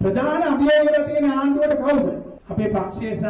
ප්‍රධාන අභියෝගවල තියෙන ආණ්ඩුවට කවුද? අපේ පක්ෂය සහ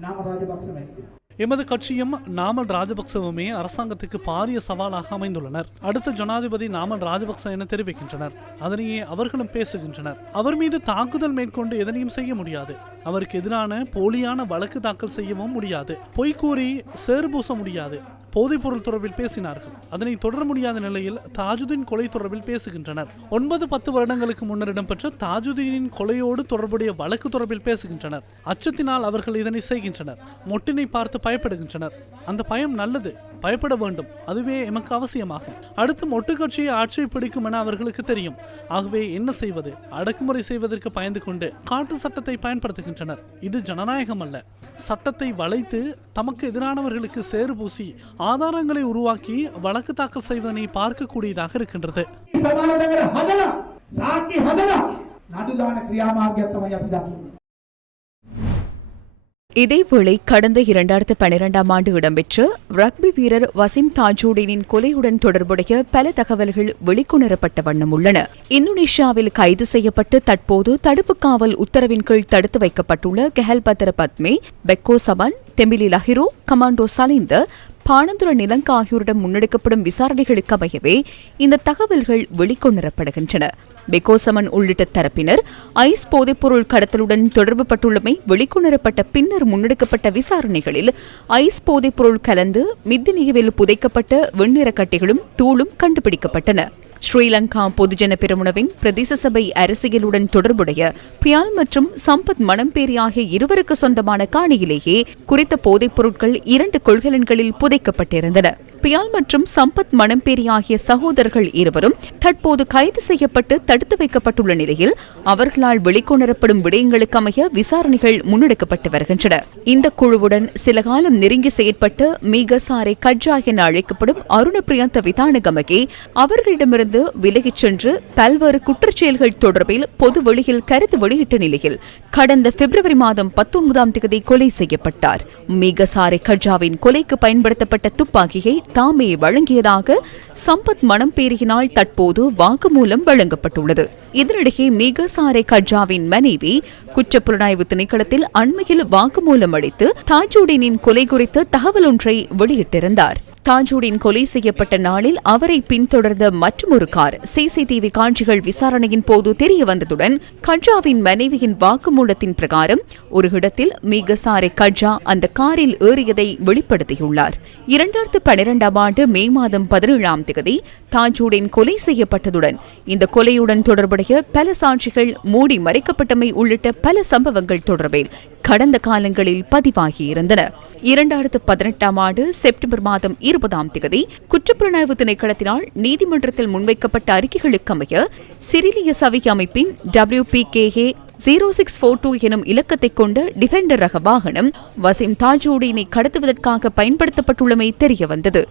නාම රාජපක්ෂ මැතිතුමා. எமது கட்சியும் நாமல் ராஜபக்சவுமே அரசாங்கத்துக்கு பாரிய சவாலாக அமைந்துள்ளனர் அடுத்த ஜனாதிபதி நாமல் ராஜபக்ச என தெரிவிக்கின்றனர் அதனையே அவர்களும் பேசுகின்றனர் அவர் மீது தாக்குதல் மேற்கொண்டு எதனையும் செய்ய முடியாது அவருக்கு எதிரான போலியான வழக்கு தாக்கல் செய்யவும் முடியாது பொய் கூறி சேறு பூச முடியாது போதைப்பொருள் தொடர்பில் பேசினார்கள். அதனை தொடர முடியாத நிலையில் தாஜுதீன் கொலை தொடர்பில் பேசுகின்றனர். ஒன்பது பத்து வருடங்களுக்கு முன்னர் இடம்பெற்ற தாஜுதீனின் கொலையோடு தொடர்புடைய வழக்கு தொடர்பில் பேசுகின்றனர். அச்சத்தினால் அவர்கள் இதனை செய்கின்றனர். மொட்டினை பார்த்து பயப்படுகின்றனர். அந்த பயம் நல்லது. பயப்பட வேண்டும். அதுவே எமக்கு அவசியமாகும். அடுத்து ஒட்டுக்கட்சியை ஆட்சியை பிடிக்கும் என அவர்களுக்கு தெரியும். ஆகவே என்ன செய்வது? அடக்குமுறை செய்வதற்கு பயந்து கொண்டு காட்டு சட்டத்தை பயன்படுத்துகின்றனர். இது ஜனநாயகம் அல்ல. சட்டத்தை வளைத்து தமக்கு எதிரானவர்களுக்கு சேறு பூசி ஆதாரங்களை உருவாக்கி வழக்கு தாக்கல் செய்வதனை பார்க்கக்கூடியதாக இருக்கின்றது. ಸಾಕಿ ಹದಲ ನಡುದಾಣ இதேவேளை கடந்த இரண்டாயிரத்து பனிரெண்டாம் ஆண்டு இடம்பெற்ற ரக்பி வீரர் வசிம் தாஜூடினின் கொலையுடன் தொடர்புடைய பல தகவல்கள் வெளிக்கொணரப்பட்ட வண்ணம் உள்ளன. இந்தோனேஷியாவில் கைது செய்யப்பட்டு தற்போது தடுப்பு காவல் உத்தரவின் கீழ் தடுத்து வைக்கப்பட்டுள்ள கெஹல்பத்ர பத்மே பெக்கோ சவான் தெமிலி லஹிரோ கமாண்டோ சலிந்த பானந்துர நிலங்க ஆகியோரிடம் முன்னெடுக்கப்படும் விசாரணைகளுக்கு அமையவே இந்த தகவல்கள் வெளிக்கொணரப்படுகின்றன. பெகோசமன் உள்ளிட்ட தரப்பினர் ஐஸ் போதைப்பொருள் கடத்தலுடன் தொடர்பு பட்டுள்ளமை வெளிக்கொணரப்பட்ட பின்னர் முன்னெடுக்கப்பட்ட விசாரணைகளில் ஐஸ் போதைப்பொருள் கலந்து மித்தினியவில் புதைக்கப்பட்ட வெண்ணிற கட்டிகளும் தூளும் கண்டுபிடிக்கப்பட்டன. ஸ்ரீலங்கா பொதுஜன பெருமுனவின் பிரதேச சபை அரசியலுடன் தொடர்புடைய பியால் மற்றும் சம்பத் மணம்பேரி ஆகிய இருவருக்கு சொந்தமான காணியிலேயே குறித்த போதைப் பொருட்கள் இரண்டு கொள்கலன்களில் புதைக்கப்பட்டிருந்தன. பியால் மற்றும் சம்பத் மணம்பேரி ஆகிய சகோதரர்கள் இருவரும் தற்போது கைது செய்யப்பட்டு தடுத்து வைக்கப்பட்டுள்ள நிலையில் அவர்களால் வெளிக்கொணரப்படும் விடயங்களுக்கு அமைய விசாரணைகள் முன்னெடுக்கப்பட்டு வருகின்றன. இந்த குழுவுடன் சில காலம் நெருங்கி செயற்பட்டு மீகசாரை கஜா என அழைக்கப்படும் அருணபிரியாந்த விதானகமகே அவர்களிடமிருந்து விலகிச் சென்று பல்வேறு குற்றச்செயல்கள் தொடர்பில் பொது வெளியில் கருத்து வெளியிட்ட நிலையில் கடந்த பிப்ரவரி மாதம் பத்தொன்பதாம் தேதி கொலை செய்யப்பட்டார். மீகசாரை கஜாவின் கொலைக்கு பயன்படுத்தப்பட்ட துப்பாக்கியை தாமே வழங்கியதாக சம்பத் மணம்பேரியினால் தற்போது வாக்குமூலம் வழங்கப்பட்டுள்ளது. இதனிடையே மீகசாரை கஜாவின் மனைவி குற்றப்புலனாய்வு திணைக்களத்தில் அண்மையில் வாக்குமூலம் அளித்து தாஜூடினின் கொலை குறித்த தகவல் ஒன்றை வெளியிட்டிருந்தார். தாஞ்சூடின் கொலை செய்யப்பட்ட நாளில் அவரை பின்தொடர்ந்த மற்றொரு கார் சிசிடிவி காட்சிகள் விசாரணையின் போது தெரிய வந்ததுடன் கட்ஜாவின் மனைவியின் வாக்குமூலத்தின் பிரகாரம் ஒரு இடத்தில் மீகசாரை கட்ஜா அந்த காரில் ஏறியதை வெளிப்படுத்தியுள்ளார். இரண்டாயிரத்து பனிரெண்டாம் ஆண்டு மே மாதம் பதினேழாம் தேதி தாஞ்சூடின் கொலை செய்யப்பட்டதுடன் இந்த கொலையுடன் தொடர்புடைய பல சாட்சிகள் மூடி மறைக்கப்பட்டமை உள்ளிட்ட பல சம்பவங்கள் தொடர்பில் கடந்த காலங்களில் பதிவாகியிருந்தன. இரண்டாயிரத்து பதினெட்டாம் ஆண்டு செப்டம்பர் மாதம் இருபதாம் தேதி குற்றப்புலனாய்வு திணைக்களத்தினால் நீதிமன்றத்தில் முன்வைக்கப்பட்ட அறிக்கைகளுக்கு அமைய சிறிலிய சவி அமைப்பின் W P K A zero six four two எனும் இலக்கத்தை கொண்ட டிஃபெண்டர் ரக வாகனம் வசிம் தாஜூடினை கடத்துவதற்காக பயன்படுத்தப்பட்டுள்ளமை தெரியவந்தது.